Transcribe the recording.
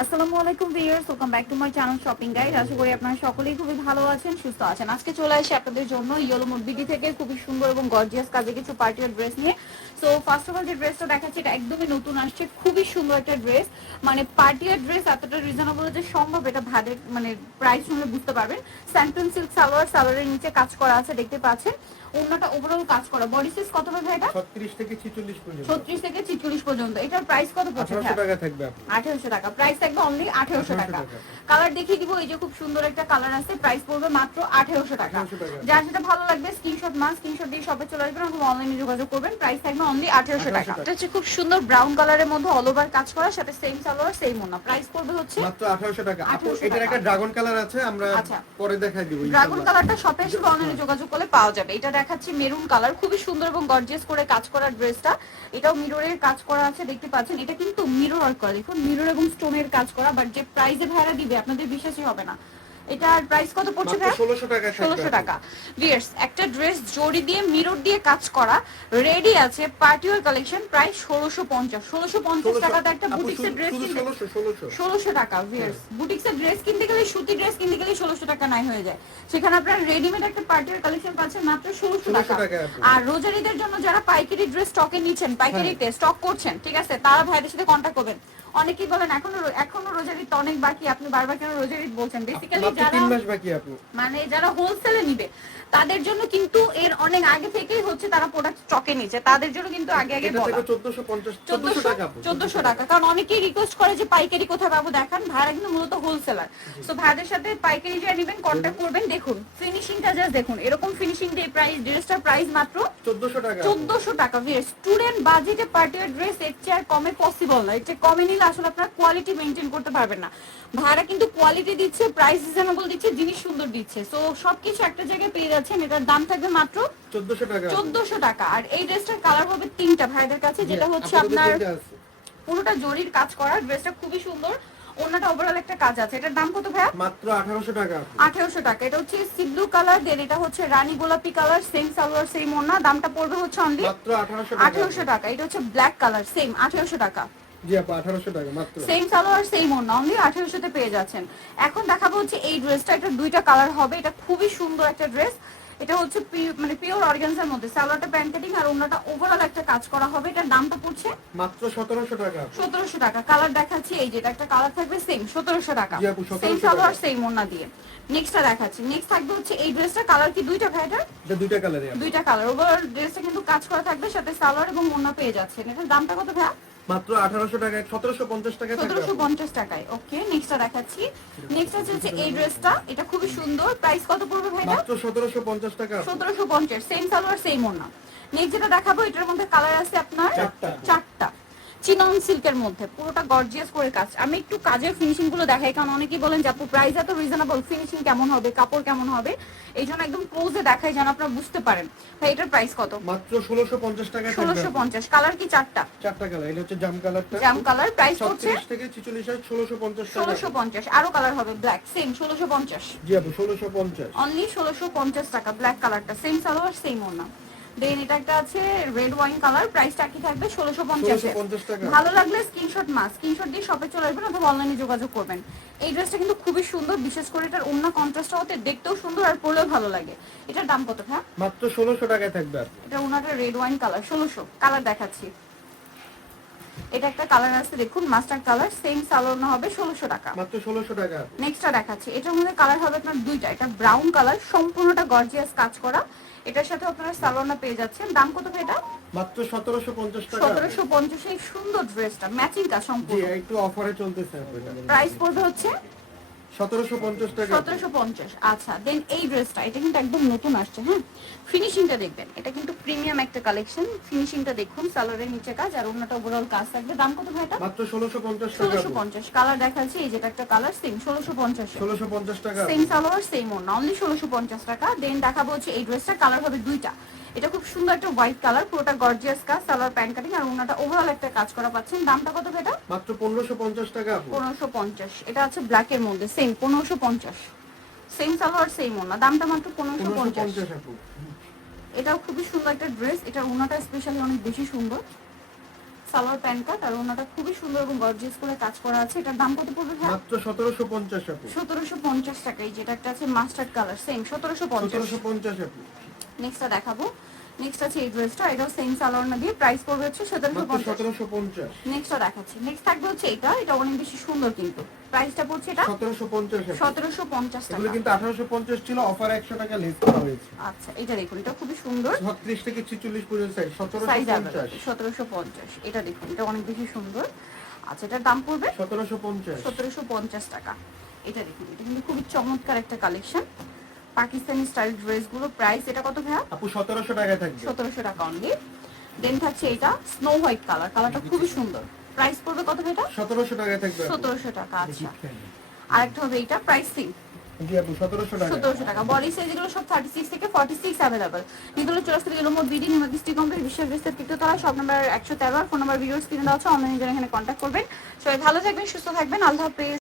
আসসালামু আলাইকুম viewers, welcome back to my channel shopping guide. আশা করি আপনারা সকলেই খুবই ভালো আছেন, সুস্থ আছেন। আজকে চলে আসি আপনাদের জন্য ইয়েলো মুড বিডি থেকে খুবই সুন্দর এবং গর্জিয়াস কাজে কিছু পার্টি ওয়্যার ড্রেস নিয়ে। সো ফার্স্ট অফ অল যে ড্রেসটা দেখাচ্ছি এটা একদমই নতুন আসছে, খুবই সুন্দর একটা ড্রেস। মানে পার্টি ওয়্যার ড্রেস এতটা রিজনেবল যে সম্ভব, এটা ভাড়ের মানে প্রাইস শুনলে বুঝতে পারবেন। স্যান্টন সিল্ক সালোয়ার, সালোয়ারের নিচে কাজ করা আছে দেখতে পাচ্ছেন। অন্যটা ওভারঅল কাজ করা। বডি সাইজ কত হবে এটা? 36 থেকে 46 পর্যন্ত। 36 থেকে 46 পর্যন্ত। এটার প্রাইস কত পড়ছে? 1800 টাকা থাকবে। 1800 টাকা প্রাইস থাকবে, অনলি 1800 টাকা। কালার দেখিয়ে দিব, এই যে খুব সুন্দর একটা কালার আছে, প্রাইস পড়বে মাত্র 1800 টাকা। যার যেটা ভালো লাগবে স্ক্রিনশট স্ক্রিনশট দিয়ে শপে চলে আসবেন অথবা অনলাইনে যোগাযোগ করবেন। প্রাইস থাকবে অনলি 1800 টাকা। এটা হচ্ছে খুব সুন্দর ব্রাউন কালারের মধ্যে অল ওভার কাজ করা, সাথে সেম সালোয়ার সেম ওড়না। প্রাইস পড়বে হচ্ছে মাত্র 1800 টাকা। আপু এটার একটা ড্রাগন কালার আছে, আমরা পরে দেখাই দিব। ড্রাগন কালারটা শপে এসে অনলাইনে যোগাযোগ করলে পাওয়া যাবে। এটা দেখাচ্ছি মেরুন কালার, খুবই সুন্দর এবং গর্জিয়াস করে কাজ করা ড্রেসটা। এটাও মিররের কাজ করা আছে দেখতে পাচ্ছেন। এটা কিন্তু মিরর ওয়ার্ক করা, দেখুন মিরর এবং স্টোনের কাজ করা, বাট যে প্রাইসে ভাড়া দিবে আপনাদের বিশ্বাসই হবে না। এটার প্রাইস কত পড়ছে ভাই? 1600 টাকা। 1600 টাকা। ভিউয়ার্স, একটা ড্রেস জড়ি দিয়ে মিরর দিয়ে কাজ করা রেডি আছে, পার্টি ওয়্যার কালেকশন, প্রাইস 1650 টাকাতে একটা বুটিক্সের ড্রেস কিনতে 1600 টাকা। ভিউয়ার্স, বুটিক্সের ড্রেস কিনতে গেলে, সুতি ড্রেস কিনতে গেলে 1600 টাকা নাই হয়ে যায়, সেখানে আপনারা রেডিমেড একটা পার্টি ওয়্যার কালেকশন পাচ্ছেন মাত্র 1600 টাকা। আর রোজারিদের জন্য যারা পাইকারি ড্রেস স্টকে নিচ্ছেন, পাইকারিতে স্টক করছেন, ঠিক আছে, তারা ভাইদের সাথে কন্টাক্ট করবেন। অনেকেই বলেন এখনো রোজার ঈদ অনেক বাকি, আপনি বারবার কেন রোজার ঈদ বলছেন? বেসিক্যালি যারা 3 মাস বাকি আপু, মানে যারা হোলসেলে নিবে তাদের জন্য কিন্তু এর অনেক আগে থেকেই হচ্ছে তারা প্রোডাক্ট স্টকে নিচ্ছে, তাদের জন্য কিন্তু আগে আগে বলা। 1450 টাকা আপু। 1400 টাকা, কারণ অনেকেই রিকোয়েস্ট করে যে পাইকারি কোথায় পাবো দেখান। ভাইরা কিন্তু মূলত হোলসেলার, সো ভাইদের সাথে পাইকারি যা নেবেন কন্টাক্ট করবেন। দেখুন ফিনিশিংটা জাস্ট দেখুন, এরকম ফিনিশিং দিয়ে প্রাইস ড্রেসটার প্রাইস মাত্র 1400 টাকা। 1400 টাকা। স্টুডেন্ট বাজেটে পার্টি ওয়্যার ড্রেস এর চেয়ে আর কমে পসিবল না। এর চেয়ে কমে নিলে আসলে আপনারা কোয়ালিটি মেইনটেইন করতে পারবেন না। ভাড়া কিন্তু কোয়ালিটি দিচ্ছে, প্রাইস রিজনেবল দিচ্ছে, জিনিস সুন্দর দিচ্ছে, সো সবকিছু একটা জায়গায় পেয়ে যাচ্ছেন। এটার দাম থাকবে মাত্র 1400 টাকা। 1400 টাকা। আর এই ড্রেসটার কালার হবে তিনটা ভাইদের কাছে, যেটা হচ্ছে আপনার পুরোটা জরির কাজ করা। ড্রেসটা খুবই সুন্দর, ওন্নাটা ওভারঅল একটা কাজ আছে। এটার দাম কত ভাইয়া? মাত্র 1800 টাকা। 1800 টাকা। এটা হচ্ছে সি ব্লু কালার, দেন এটা হচ্ছে রানী গোলাপি কালার, সেম সালোয়ার সেম ওন্না। দামটা পড়বে হচ্ছে অনলি মাত্র 1800 টাকা। এটা হচ্ছে ব্ল্যাক কালার, সেম 1800 টাকা। জি আপু 1800 টাকা মাত্র। সেম সালোয়ার সেম ওন্না, অনলি 1800 তে পেয়ে যাচ্ছেন। এখন দেখাবো হচ্ছে এই ড্রেসটা, এটা দুইটা কালার হবে। এটা খুবই সুন্দর একটা ড্রেস। এটা হচ্ছে মানে পিওর অর্গানজার মধ্যে, সালোয়ারটা প্যান্ট কাটিং আর ওন্নাটা ওভারঅল একটা কাজ করা হবে। এটার দামটা পড়ছে মাত্র 1700 টাকা। 1700 টাকা। কালার দেখাচ্ছি, এই যে এটা একটা কালার থাকবে সেম 1700 টাকা, জি আপু 1700 সেম সালোয়ার সেম ওন্না দিয়ে। নেক্সটটা দেখাচ্ছি। নেক্সট থাকবে হচ্ছে এই ড্রেসটা, কালার কি দুইটা ভাই? এটা দুইটা কালারই আছে। দুইটা কালার। ওভারঅল ড্রেসটা কিন্তু কাজ করা থাকবে, সাথে সালোয়ার এবং ওন্না পেয়ে যাচ্ছেন। এটার দামটা কত ভাই? মাত্র 1800 টাকা। 1750 টাকা থাকবে। 1750 টাকায়। ওকে, নেক্সটটা দেখাচ্ছি। নেক্সট হচ্ছে এই ড্রেসটা, এটা খুবই সুন্দর। প্রাইস কত পড়বে ভাই? মাত্র 1750 টাকা। 1750, সেম সালোয়ার সেম ওন্না। নেক্সট যেটা দেখাবো, এটার মধ্যে কালার আছে আপনার চারটা। চিনন সিল্কের মধ্যে পুরোটা গর্জিয়াস করে কাজ। আমি একটু কাজের ফিনিশিং গুলো দেখাই, কারণ অনেকেই বলেন যে আপু প্রাইস এত রিজনেবল, ফিনিশিং কেমন হবে, কাপড় কেমন হবে, এই জন্য একদম ক্লোজে দেখাই যেন আপনারা বুঝতে পারেন। ভাই এটার প্রাইস কত? মাত্র 1650 টাকা থাকবে। 1650। কালার কি চারটা? চারটা কালার। এটা হচ্ছে জাম কালারটা। জাম কালার, প্রাইস হচ্ছে 36 থেকে 46 হয় 1650 টাকা। 1650। আরো কালার হবে ব্ল্যাক, সেম 1650। জি আপু 1650। অনলি 1650 টাকা। ব্ল্যাক কালারটা সেম সালোয়ার সেম ওন্না। দেন এটা একটা আছে রেড ওয়াইন কালার, প্রাইসটা কি থাকবে? 1650 টাকা। ভালো লাগলে স্ক্রিনশট দিয়ে শপে চলে আসবেন অথবা অনলাইনে যোগাযোগ করবেন। এই ড্রেসটা কিন্তু খুবই সুন্দর, বিশেষ করে এটার ওন্না কন্ট্রাস্টটা হতে দেখতেও সুন্দর আর পরলেও ভালো লাগে। এটার দাম কত ভাই? মাত্র 1600 টাকায় থাকবে। এটা ওন্নাটা রেড ওয়াইন কালার, 1600। কালার দেখাচ্ছি। এটা একটা কালার আছে দেখুন, মাস্টার্ড কালার, সেম সালোয়ার হবে 1600 টাকা। মাত্র 1600 টাকা। নেক্সটটা দেখাচ্ছি। এটার মধ্যে কালার হবে আপনার দুইটা। এটা ব্রাউন কালার, সম্পূর্ণটা গর্জিয়াস কাজ করা। এটার সাথে আপনারা সালোয়ারটা পেয়ে যাচ্ছেন। দাম কত এটা? মাত্র 1750 টাকা। 1750। এই সুন্দর ড্রেসটা ম্যাচিং কাজ জি সম্পূর্ণ। একটু অফারে চলতেছে এটা। প্রাইস পড়বে হচ্ছে 1750 টাকা। 1750। আচ্ছা, দেন এই ড্রেসটা, এটা কিন্তু একদম নতুন আসছে। হ্যাঁ, ফিনিশিংটা দেখবেন, এটা কিন্তু প্রিমিয়াম একটা কালেকশন। ফিনিশিংটা দেখুন, সালোয়ারের নিচে কাজ আর ওন্নাটা ওভারঅল কাজ থাকবে। দাম কত ভাই এটা? মাত্র 1650 টাকা। 1650। কালার দেখাচ্ছি, এই যেটা একটা কালার সেম 1650। 1650 টাকা। সেম সালোয়ার সেম ওন্না, অনলি 1650 টাকা। দেন দেখাবো হচ্ছে এই ড্রেসটা, কালার হবে দুইটা। এটা খুব সুন্দর একটা হোয়াইট কালার, পুরোটা গর্জিয়াস কাজ, সালোয়ার প্যান্ট কাটিং আর ওন্নাটা ওভারঅল একটা কাজ করা পাচ্ছেন। দামটা কত এটা? মাত্র 1550 টাকা। 1550। এটা আছে ব্ল্যাক এর মধ্যে, সেম 1550। সেম সালোয়ার সেম ওন্না, দামটা মাত্র 1550। আপু এটাও খুবই সুন্দর একটা ড্রেস। এটার ওন্নাটা স্পেশালি অনেক বেশি সুন্দর। সালোয়ার প্যান্ট কাট আর ওনাটা খুবই সুন্দর এবং গর্জিয়াস করে কাজ করা আছে। এটার দাম কত পড়বে ভাই? মাত্র 1750 আপু। 1750 টাকা। এই যেটা একটা আছে মাস্টার্ড কালার, সেম 1750। 1750 আপু। নেক্সটটা দেখাবো। নেক্সট আছে এই ড্রেসটা, এটাও সেম সালোয়ার না দিয়ে প্রাইস পড়বে হচ্ছে 1750। 1750। নেক্সটটা দেখাচ্ছি। নেক্সট থাকবে হচ্ছে এটা অনেক বেশি সুন্দর কিন্তু প্রাইসটা পড়ছে এটা 1750 আপু। 1750 এগুলো টাকা। কিন্তু 1850 ছিল, অফারে 100 টাকা লেস করা হয়েছে। আচ্ছা এটা দেখুন, এটা খুবই সুন্দর 36 থেকে 46 পর্যন্ত সাইজ সাইজ 1750। 1750। এটা দেখুন, এটা অনেক বেশি সুন্দর। আচ্ছা এটার দাম পড়বে 1750। 1750 টাকা। এটা দেখুন, এটা কিন্তু খুবই চমৎকার একটা কালেকশন, পাকিস্তানি স্টাইল ড্রেসগুলো। প্রাইস এটা কত ভাইয়া? আপু 1700 টাকা থাকবে। 1700 টাকা অনলি। দেন থাকছে এটা স্নো হোয়াইট কালার, কালারটা খুবই সুন্দর। প্রাইস পড়বে কত ভাই এটা? 1700 টাকা থাকবে। 1700 টাকা। আচ্ছা আরেকটা হবে এটা, প্রাইস সেম জি আপু 1700 টাকা। 1700 টাকা। বডি সাইজ এগুলো সব 36 থেকে 46 अवेलेबल। এগুলো 84 থেকে নম্বর বিডি নিমাদিস্টি কমপ্লিট বিশ্ব বিস্তার তৃতীয়তলা, shop number 113, phone number video স্ক্রিনে দেওয়া আছে। অনলাইনে এখানে কন্ট্যাক্ট করবেন। সবাই ভালো থাকবেন, সুস্থ থাকবেন, আল্লাহ হাফেজ।